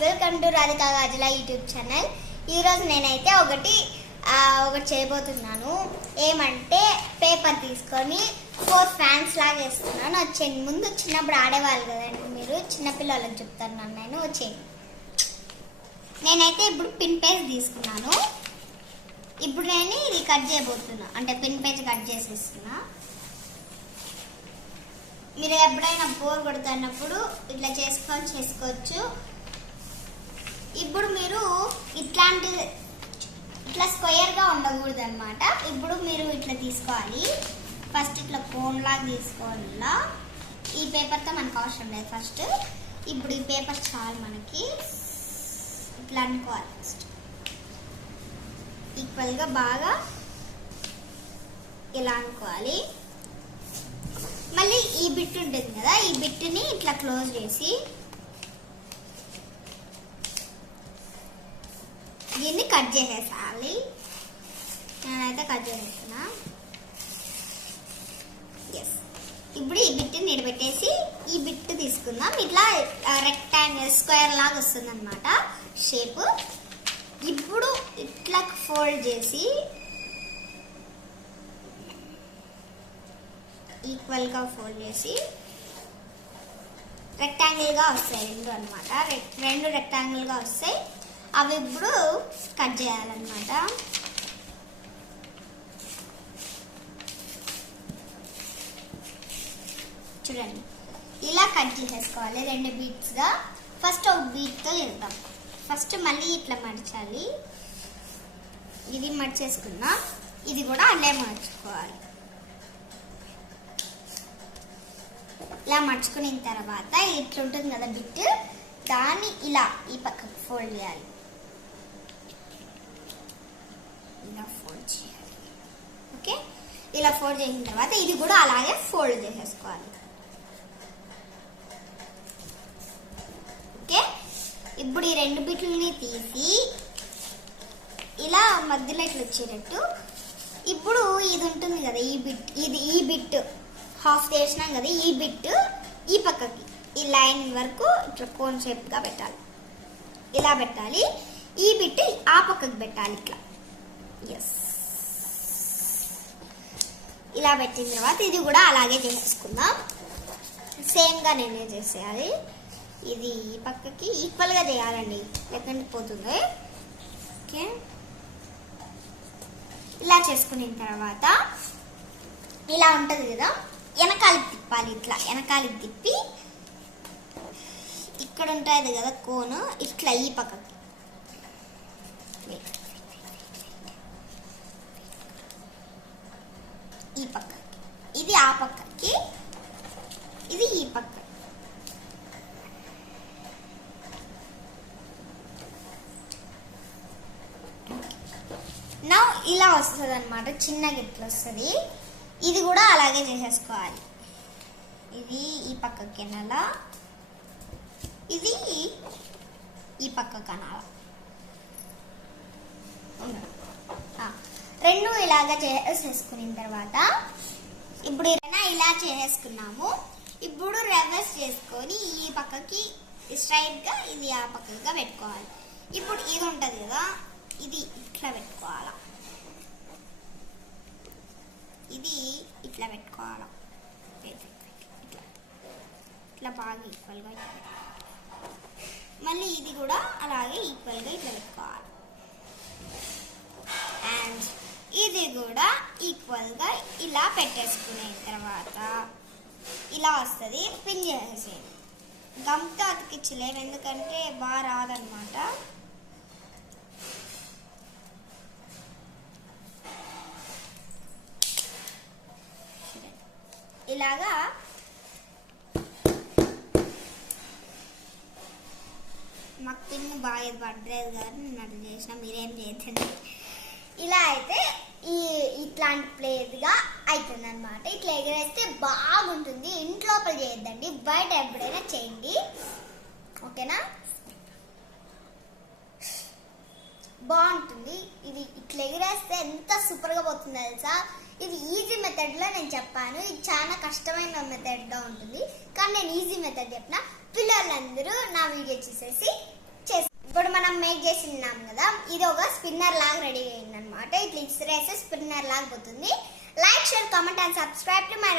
Welcome to Radhika Gajula YouTube channel. ఈరోజు నేనైతే ఒకటి చేయబోతున్నాను. ఏమంటే పేపర్ తీసుకొని 4 ఫ్యాన్స్ లాగా వేస్తున్నాను. వచ్చేయండి. ముందు చిన్నప్పుడు ఆడేవాళ్ళు కదండి మీరు, చిన్నపిల్లలకు చెప్తాను నేను. వచ్చేయండి. నేనైతే ఇప్పుడు పిన్ పేజ్ తీసుకున్నాను. ఇప్పుడు నేను ఇది కట్ చేయబోతున్నా, అంటే పిన్ పేజ్ కట్ చేసేస్తున్నా. మీరు ఎప్పుడైనా బోర్ కొడుతున్నప్పుడు ఇట్లా చేసుకోవచ్చు. ఇప్పుడు మీరు ఇట్లా స్క్వేర్గా ఉండకూడదు అనమాట. ఇప్పుడు మీరు ఇట్లా తీసుకోవాలి. ఫస్ట్ ఇట్లా కోన్ లాగా తీసుకోవాలా. ఈ పేపర్తో మనకు అవసరం లేదు. ఫస్ట్ ఇప్పుడు ఈ పేపర్ చాలు మనకి. ఇట్లా అనుకోవాలి. ఫస్ట్ ఈక్వల్గా బాగా ఇలా అనుకోవాలి. మళ్ళీ ఈ బిట్ ఉంటుంది కదా, ఈ బిట్ని ఇట్లా క్లోజ్ చేసి దీన్ని కట్ చేసేసాలి. నేనైతే కట్ చేసేస్తున్నా. ఎస్. ఇప్పుడు ఈ బిట్ని నిలబెట్టేసి ఈ బిట్ తీసుకుందాం. ఇట్లా రెక్టాంగిల్ స్క్వేర్ లాగా వస్తుంది అనమాట షేప్. ఇప్పుడు ఇట్లా ఫోల్డ్ చేసి ఈక్వల్గా ఫోల్డ్ చేసి రెక్టాంగిల్గా వస్తాయి రెండు అనమాట. రెండు రెక్టాంగిల్గా వస్తాయి. అవి ఇప్పుడు కట్ చేయాలన్నమాట. చూడండి, ఇలా కట్ చేసేసుకోవాలి రెండు బీట్స్గా. ఫస్ట్ ఒక బీట్తో చేద్దాం. ఫస్ట్ మళ్ళీ ఇట్లా మడచాలి. ఇది మడిచేసుకున్నాం. ఇది కూడా అల్లే మర్చుకోవాలి. ఇలా మర్చుకున్న తర్వాత ఇట్లా ఉంటుంది కదా బిట్, దాన్ని ఇలా ఈ పక్కకు ఫోల్డ్ చేయాలి. ఇలా ఫోల్డ్ చేయాలి. ఓకే, ఇలా ఫోల్డ్ చేసిన తర్వాత ఇది కూడా అలాగే ఫోల్డ్ చేసేసుకోవాలి. ఓకే, ఇప్పుడు ఈ రెండు బిట్లని తీసి ఇలా మధ్యలో ఇట్లా వచ్చేటట్టు. ఇప్పుడు ఇది ఉంటుంది కదా, ఈ బిట్ హాఫ్ చేసినాం కదా, ఈ బిట్ ఈ పక్కకి ఈ లైన్ వరకు ఇట్లా కోన్ షేప్గా పెట్టాలి. ఇలా పెట్టాలి. ఈ బిట్ ఆ పక్కకి పెట్టాలి ఇట్లా. ఎస్. ఇలా పెట్టిన తర్వాత ఇది కూడా అలాగే చేసేసుకుందాం. సేమ్గా నేనే చేసేయాలి. ఇది ఈ పక్కకి ఈక్వల్గా చేయాలండి, లేకుంటే పోతుంది. ఓకే, ఇలా చేసుకున్న తర్వాత ఇలా ఉంటుంది కదా, వెనకాలకి తిప్పాలి. ఇట్లా వెనకాలకి తిప్పి ఇక్కడ ఉంటుంది కదా కోను, ఇట్లా ఈ పక్కకి ఈ పక్కకి, ఇది ఆ పక్కకి, ఇది ఈ పక్క. నా ఇలా వస్తుంది అనమాట, చిన్నగా ఇట్లా వస్తుంది. ఇది కూడా అలాగే చేసేసుకోవాలి. ఇది ఈ పక్కకి అనాలా, ఇది ఈ పక్కకి అనాలా. రెండు ఇలాగా చేసేసుకున్న తర్వాత ఇప్పుడు ఇలా చేసేసుకున్నాము. ఇప్పుడు రివర్స్ చేసుకొని ఈ పక్కకి స్ట్రైట్గా ఇది ఆ పక్కగా పెట్టుకోవాలి. ఇప్పుడు ఇది ఉంటుంది కదా, ఇది ఇట్లా పెట్టుకోవాలా, ఇది ఇట్లా పెట్టుకోవాలా. ఇట్లా ఇట్లా బాగా ఈక్వల్గా ఇట్లా పెట్టుకోవాలి. మళ్ళీ ఇది కూడా అలాగే ఈక్వల్గా ఇట్లా పెట్టుకోవాలి. అండ్ ఇది కూడా ఈక్వల్గా ఇలా పెట్టేసుకునే తర్వాత ఇలా వస్తుంది. పిన్ చేసేసేయండి. గమ్తో అతికించలేము, ఎందుకంటే బాగా రాదనమాట. ఇలాగా మాకు పిన్ బాగా పడలేదు కానీ నేను అట్లా చేసిన, మీరేం చేయొద్దండి. ఇలా అయితే ఇట్లాంటి ప్లేట్గా అవుతుంది అనమాట. ఇట్లా ఎగరేస్తే బాగుంటుంది. ఇంట్లోపల చేయొద్దండి, బయట ఎప్పుడైనా చేయండి. ఓకేనా, బాగుంటుంది. ఇది ఇట్లా ఎగరేస్తే ఎంత సూపర్గా పోతుందో తెలుసా. ఇది ఈజీ మెథడ్లో నేను చెప్పాను. ఇది చాలా కష్టమైన మెథడ్గా ఉంటుంది, కానీ నేను ఈజీ మెథడ్ చెప్పిన. పిల్లలందరూ నా వీడియో చూసేసి ఇది ఒక స్పిన్నర్ లాగా రెడీ అయింది అనమాట. ఇట్లా ఇసిరేస్తే స్పిన్నర్ లాగా పోతుంది. Like, share, comment and subscribe to my